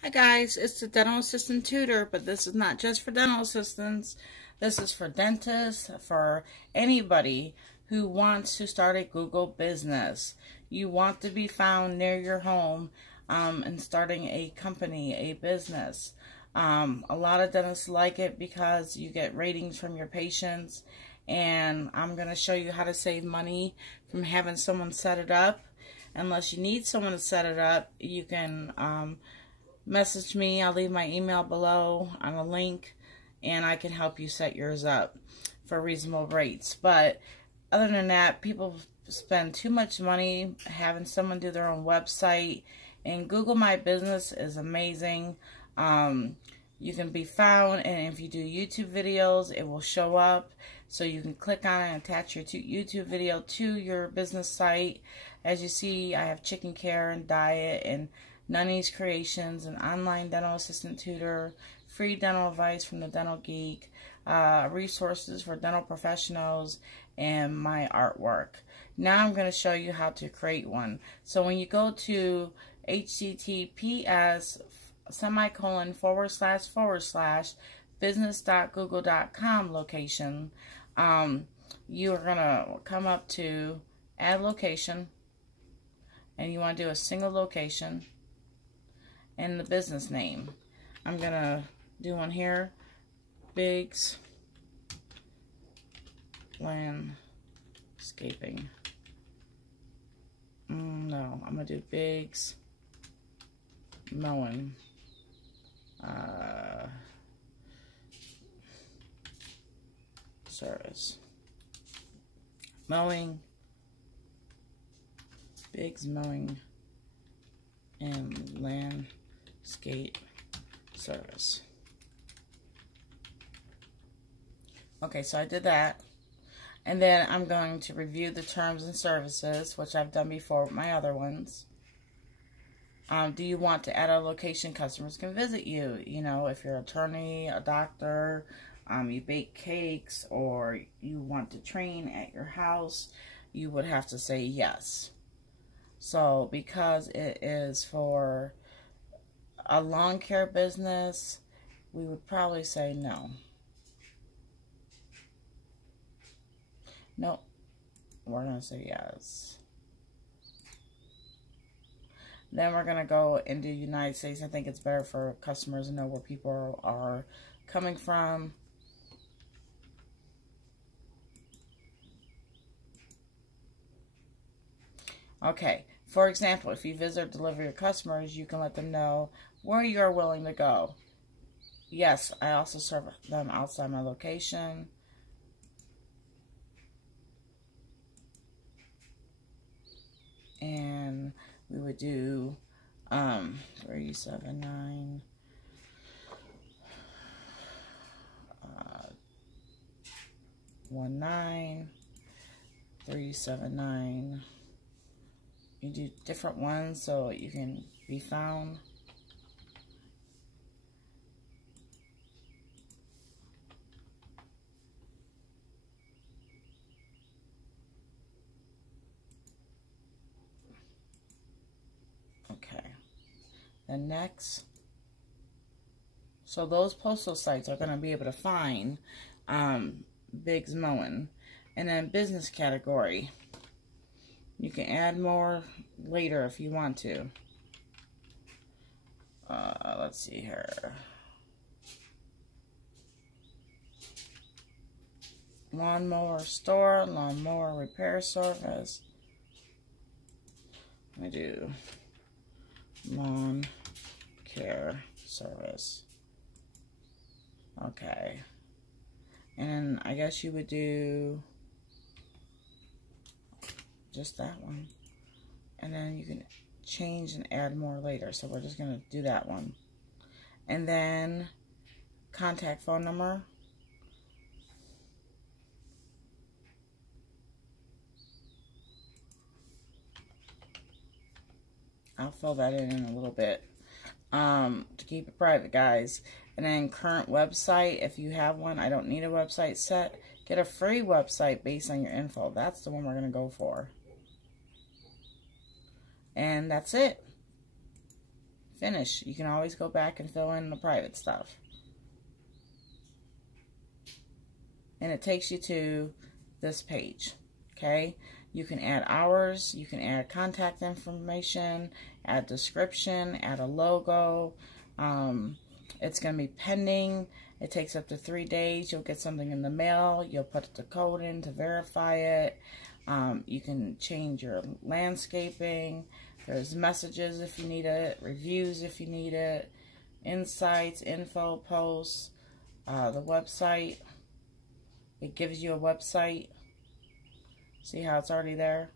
Hi guys, it's the dental assistant tutor, but this is not just for dental assistants. This is for dentists, for anybody who wants to start a Google business. You want to be found near your home and starting a company, a business. A lot of dentists like it because you get ratings from your patients, and I'm going to show you how to save money from having someone set it up. Unless you need someone to set it up, you can message me. I'll leave my email below on a link, and I can help you set yours up for reasonable rates. But other than that, people spend too much money having someone do their own website, and Google My Business is amazing. You can be found, and if you do YouTube videos, it will show up, so you can click on it and attach your YouTube video to your business site. As you see, I have chicken care and diet and Nunny's Creations, an online dental assistant tutor, free dental advice from the Dental Geek, resources for dental professionals, and my artwork. Now I'm going to show you how to create one. So when you go to https://business.google.com location, you are going to come up to add location, and you want to do a single location and the business name. I'm going to do one here, Biggs Landscaping. No, I'm going to do Biggs Mowing. Service. Mowing. Biggs Mowing and Landscape Service. Okay, so I did that. And then I'm going to review the terms and services, which I've done before with my other ones. Do you want to add a location customers can visit you? You know, if you're an attorney, a doctor, you bake cakes, or you want to train at your house, you would have to say yes. So because it is for a lawn care business, we would probably say no. Nope. We're going to say yes. Then we're going to go into United States. I think it's better for customers to know where people are coming from. Okay, for example, if you visit or deliver your customers, you can let them know where you are willing to go. Yes, I also serve them outside my location. And we would do 379 19 379. You do different ones so you can be found. Okay. Then next. So those postal sites are going to be able to find Biggs Mowing. And then business category. You can add more later if you want to. Let's see here. Lawnmower store, lawnmower repair service. Let me do lawn care service. Okay. And I guess you would do just that one, and then you can change and add more later, so we're just going to do that one. And then contact phone number, I'll fill that in a little bit to keep it private, guys. And then current website, if you have one. I don't need a website set. Get a free website based on your info. That's the one we're going to go for. And that's it. Finish. You can always go back and fill in the private stuff. And it takes you to this page. Okay? You can add hours, you can add contact information, add description, add a logo. It's going to be pending. It takes up to 3 days. You'll get something in the mail. You'll put the code in to verify it. You can change your landscaping. There's messages if you need it, reviews if you need it, insights, info, posts, the website. It gives you a website. See how it's already there?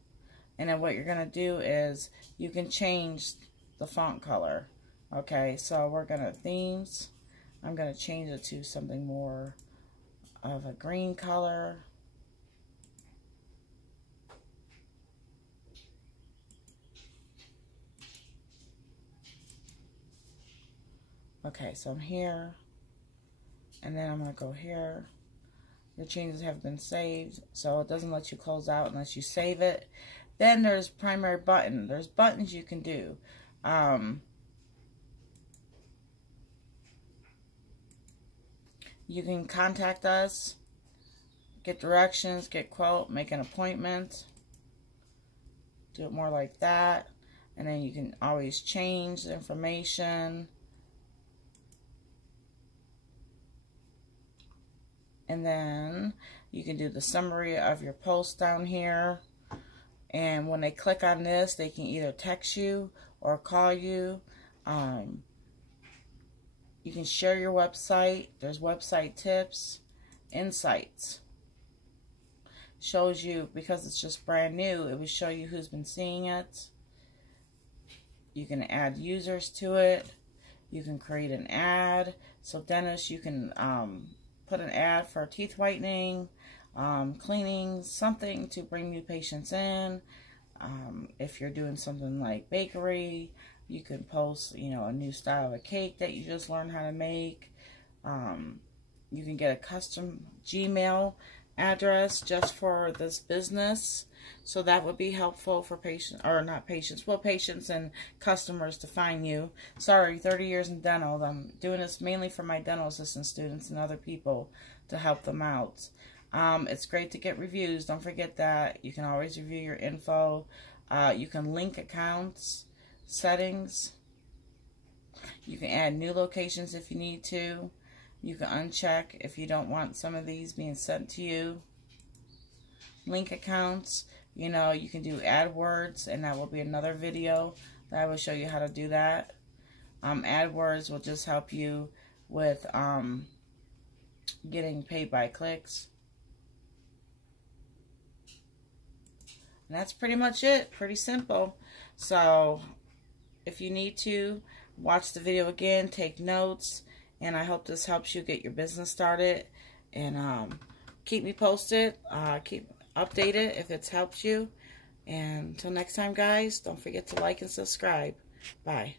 And then what you're going to do is you can change the font color. Okay, so we're going to themes. I'm going to change it to something more of a green color. Okay, so I'm here, and then I'm going to go here. Your changes have been saved, so it doesn't let you close out unless you save it. Then there's primary button. There's buttons you can do. You can contact us, get directions, get quote, make an appointment. Do it more like that. And then you can always change the information. And then you can do the summary of your post down here. And when they click on this, they can either text you or call you. You can share your website. There's website tips, insights. Shows you, because it's just brand new, it will show you who's been seeing it. You can add users to it. You can create an ad. So dentists, you can put an ad for teeth whitening, cleaning, something to bring new patients in. If you're doing something like bakery, you can post, you know, a new style of a cake that you just learned how to make. You can get a custom Gmail address just for this business. So that would be helpful for patients, or not patients, well, patients and customers to find you. Sorry, 30 years in dental. I'm doing this mainly for my dental assistant students and other people to help them out. It's great to get reviews. Don't forget that. You can always review your info. You can link accounts, settings. You can add new locations if you need to. You can uncheck if you don't want some of these being sent to you. Link accounts, you know, you can do AdWords, and that will be another video that I will show you how to do that. AdWords will just help you with getting paid by clicks. And that's pretty much it. Pretty simple. So if you need to, watch the video again, take notes, and I hope this helps you get your business started. And keep me posted, keep updated if it's helped you. And until next time, guys, don't forget to like and subscribe. Bye.